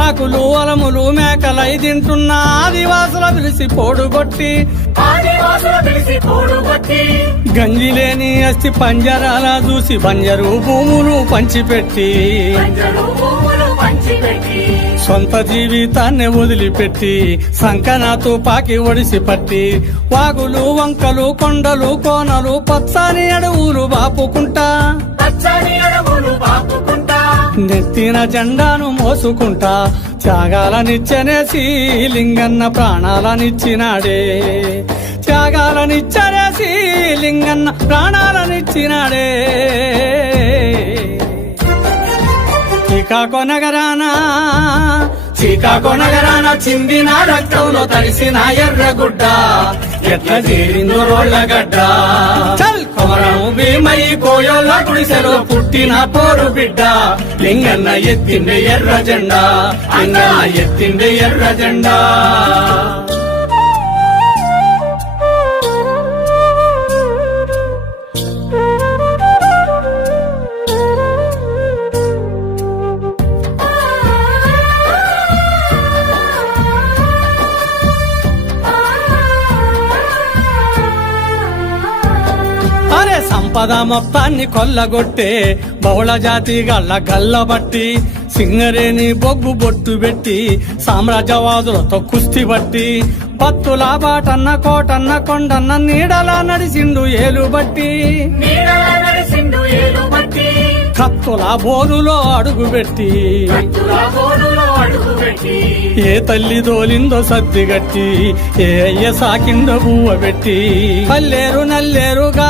ఆకులు అలములు మేకలై తింటున్న ఆదివాసుల పిలిచి పోడుగొట్టి గంజి లేని అస్థి పంజరాల చూసి బంజరు భూములు పంచిపెట్టి. సొంత జీవితాన్ని వదిలిపెట్టి సంకనాతో పాకి ఒడిసి పట్టి. వాగులు వంకలు కొండలు కోనలు పచ్చని అడవులు బాపుకుంటా నెత్తిన జెండాను మోసుకుంటా త్యాగాలనిచ్చనేసి లింగన్న ప్రాణాలనిచ్చినాడే. త్యాగాలనిచ్చనేసి లింగన్న ప్రాణాలనిచ్చినాడే. శ్రీకాకునగరాన శ్రీకాకునగరాన చిందిన రక్తంలో తడిసిన ఎర్రగుడ్డ ఎట్ల చేరిందో రోళ్ళగడ్డ చల్ కొమరం భీమయ్య కోయోళ్ళ గుడిసెలో పుట్టిన పోరు బిడ్డ లింగన్న ఎత్తిండే ఎర్ర జెండా లింగన్న ఎత్తిండే ఎర్ర జెండా సంపద మొత్తాన్ని కొల్లగొట్టే బహుళ జాతి గల్ల గల్లబట్టి సింగరేని బొగ్గు బొట్టు పెట్టి సామ్రాజ్యవాదులతో కుస్తీ బట్టి బత్తుల బాటన్న కోటన్న కొండన్న నీడలా నడిసిండు ఏలు బట్టి. కత్తుల బోరులో అడుగుపెట్టి పెట్టి. ఏ తల్లి దోలిందో సర్దిగట్టి ఏ అయ్య సాకిందో బువ్వ పెట్టి. పల్లేరు నల్లేరుగా